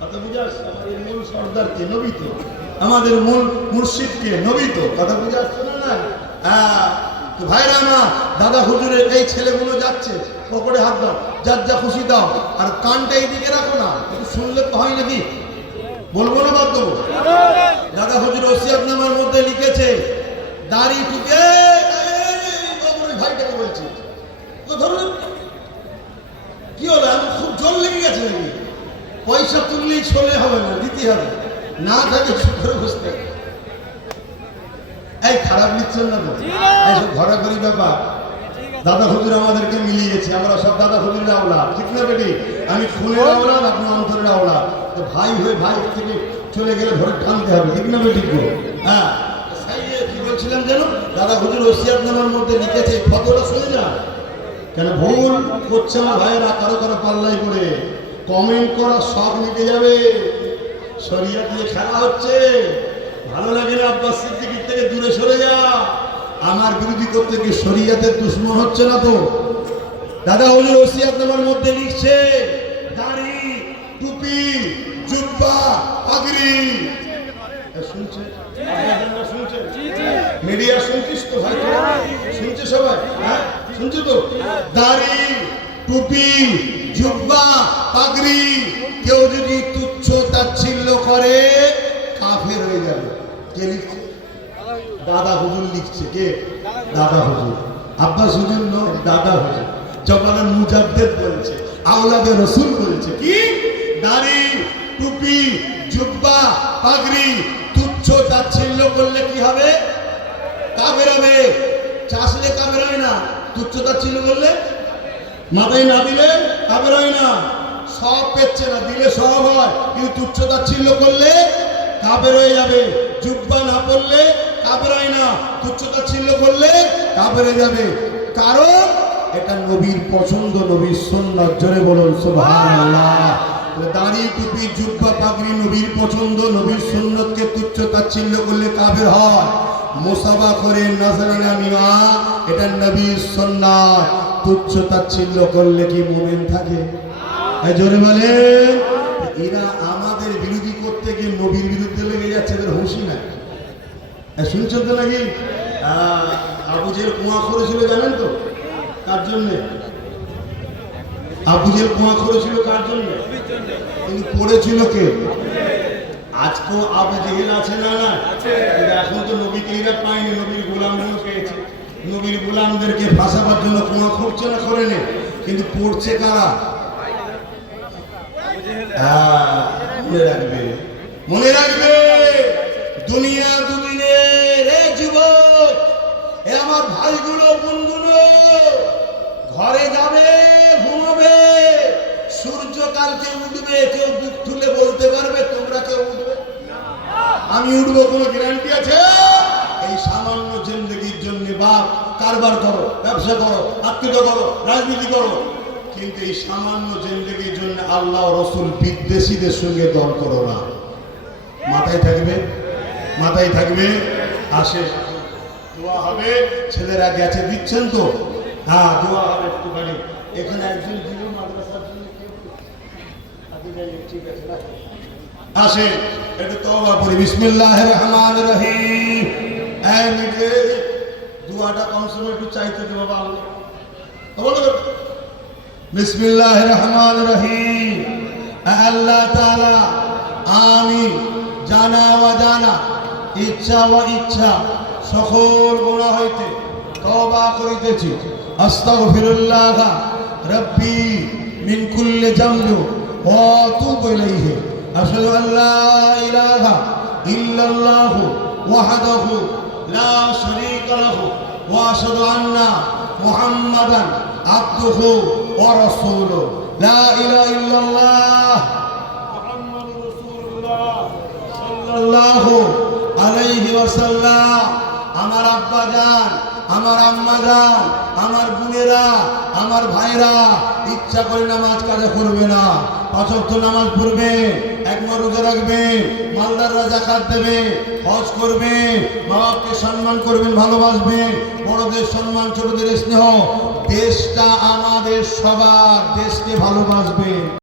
কথা বুঝে আসছে? আমাদের মূল সর্দারকে নবী তো, আমাদের মূল মুর্শিদকে নবী তো। কথা বুঝে আসছে না? না হ্যাঁ। তো ভাইরা আমার, দাদা হুজুরের এই ছেলেগুলো যাচ্ছে, পকেটে হাত দাও, যার যা খুশি দাও, আর কানটা এইদিকে রাখো না, একটু শুনলে তো হয় নাকি? বলবো না বাদ দেবো? দাদা হুজুর ওসিয়তনামার মধ্যে লিখেছে, দাড়ি টুকে ভাইটাকে বলছি ধরুন কি হলো, আমি খুব জল লেগে গেছে নাকি? পয়সা তুললেই চলে হবে না, দিতে হবে, না থাকে সুখের বুঝতে। এই খারাপ নিচ্ছেন না তো? এইসব ঘোরাঘুরি ব্যাপার। দাদা হুজুর আমাদেরকে মিলিয়েছে, আমরা সব দাদা হুজুরের আওলাদ, ঠিক না বেটি? আমি খুনের আওলাদ, আপনি অন্তরের আওলাদ। তো ভাই হয়ে ভাই থেকে চলে গেলে ধরে টানতে হবে, ঠিক না বেটি? হ্যাঁ, কি বলছিলাম যেন? দাদা হুজুর ওসিয়তনামার মধ্যে লিখেছে, ফতোয়াটা শুনে যান। কেন ভুল করছে আমার ভাইয়েরা, কারো কারো পাল্লাই করে কমেন্ট করার শখ নিতে যাবে, শরিয়ত নিয়ে খেলা হচ্ছে, ভালো লাগে না? আব্বাস সিদ্দিকীর থেকে দূরে সরে যা। আমার বিরোধী করতে গিয়ে শরিয়তের দুশমন হচ্ছে না তো? দাদা হুজুর ওসিয়তনামার মধ্যে লিখছে, দাড়ি, টুপি, জুব্বা, পাগড়ি। শুনছে? মিডিয়া শুনছিস তো ভাই? শুনছে সবাই? হ্যাঁ শুনছে তো? দাড়ি, টুপি, জুব্বা, পাগড়ি কেউ যদি তুচ্ছ তাচ্ছিল্য করে কাফের হয়ে যাবে। কে লিখছে? দাদা হুজুর লিখছে। কে? দাদা হুজুর। আব্বাস হুজুর নয়, দাদা হুজুর। জবানের মুজাদ্দেদ বলেছে, আওলাদে রসুল বলেছে কি? দাড়ি, টুপি, জুব্বা, পাগড়ি তুচ্ছ তাচ্ছিল্য করলে কি হবে? কাফের হবে। চাষলে কাফের হয় না, তুচ্ছ তাচ্ছিল্য করলে, মাথায় না দিলে কাফের হয় না। সব পেচ্ছে না, দিলে সব হয়, কিন্তু তুচ্ছ তাচ্ছিল্য করলে কাফের হয়ে যাবে। জুব্বা না পড়লে কাফের হয় না, তুচ্ছ তাচ্ছিল্য করলে কাফের হয়ে যাবে। কারণ এটা নবীর পছন্দ, নবীর সুন্নাত। জোরে বলুন সুবহানাল্লাহ। দাড়ি, টুপি, জুব্বা, পাগড়ি নবীর পছন্দ, নবীর সুন্নতকে তুচ্ছ তাচ্ছিল্য করলে কাফের হয়। মুসাফা করে নাজরানা নিয়া, এটা নবীর সুন্নাত। তুচ্ছ তাচ্ছিল্য করলে কি মুমিন থাকে? জোরে বলে। এরা আমাদের বিরোধী করতে গিয়ে নবীর বিরুদ্ধে লেগে যাচ্ছে, এদের হুঁশি নাই। শুনছেন তো নাকি? আবু জেহেল কুয়া করেছিল জানেন তো কার জন্য? আবু জেহেল কুয়া করেছিল কার জন্য? কিন্তু পড়েছিল কে? আজকেও আবু জেহেল আছে না? না, এখন তো নবীকে এরা পায়নি, নবীর গোলামগুলো পেয়েছে। নবীর গোলামদেরকে ফাঁসাবার জন্য কুয়া খুঁড়ছে না, করে নে, কিন্তু পড়ছে কারা? মনে রাখবে, মনে রাখবে। দুনিয়া দুদিনে রে যুবক, এ আমার ভাইগুলো, বোনগুলো, ঘরে যাবে, ঘুমাবে, সূর্য কালকে উঠবে। কেউ বুক তুলে বলতে পারবে তোমরা কেউ উঠবে? আমি উঠবো কোনো গ্যারান্টি আছে? এই সামান্য জিন্দগির জন্য বাপ কারবার করো, ব্যবসা করো, আত্মীয় করো, রাজনীতি করো, কিন্তু এই সামান্য জিন্দগির জন্য আল্লাহ রসুল বিদ্বেষীদের সঙ্গে দল করো না। মাথায় থাকবে, মাথায় থাকবে। আসে দোয়া হবে, ছেলেরা গেছে, দিচ্ছেন তো? হ্যাঁ, দোয়া হবে একটুখানি। এখানে একজন দিল মাদ্রাসার জন্য, ঠিক আছে না? আসে একটু তওবা করি। বিসমিল্লাহির রহমানির রহিম। এই মিলে দোয়াটা কম সময় একটু চাইতে দে বাবা। বলো বিসমিল্লাহির রহমানির রহিম। আল্লাহ তাআলা, আমি জানা অজানা, ইচ্ছা ও ইচ্ছা সকল গুনাহ হইতে তওবা করিতেছি। আস্তাগফিরুল্লাহ রাব্বি মিন কুল্লি যামবি ওয়া আতুবু ইলাইহি। আশহাদু আল্লা ইলাহা ইল্লাল্লাহু ওয়াহদাহু লা শারীকা লাহু ওয়া আশহাদু আন্না মুহাম্মাদান আবদুহু ওয়া রাসূলুহু। লা ইলাহা ইল্লাল্লাহ মুহাম্মাদুর রাসূলুল্লাহ সাল্লাল্লাহু আলাইহি ওয়াসাল্লাম। আমার আব্বা জান, আমার আম্মা জান, আমার বোনেরা, আমার ভাইরা ইচ্ছা করে নামাজ কাজা করবে না, 5 ওয়াক্ত নামাজ পড়বে, একবার রোজা রাখবে, মালদাররা যাকাত দেবে, হজ করবে, মা-বাপকে সম্মান করবেন, ভালোবাসবেন, বড়দের সম্মান, ছোটদের স্নেহ। দেশটা আমাদের সবার, দেশকে ভালোবাসবে।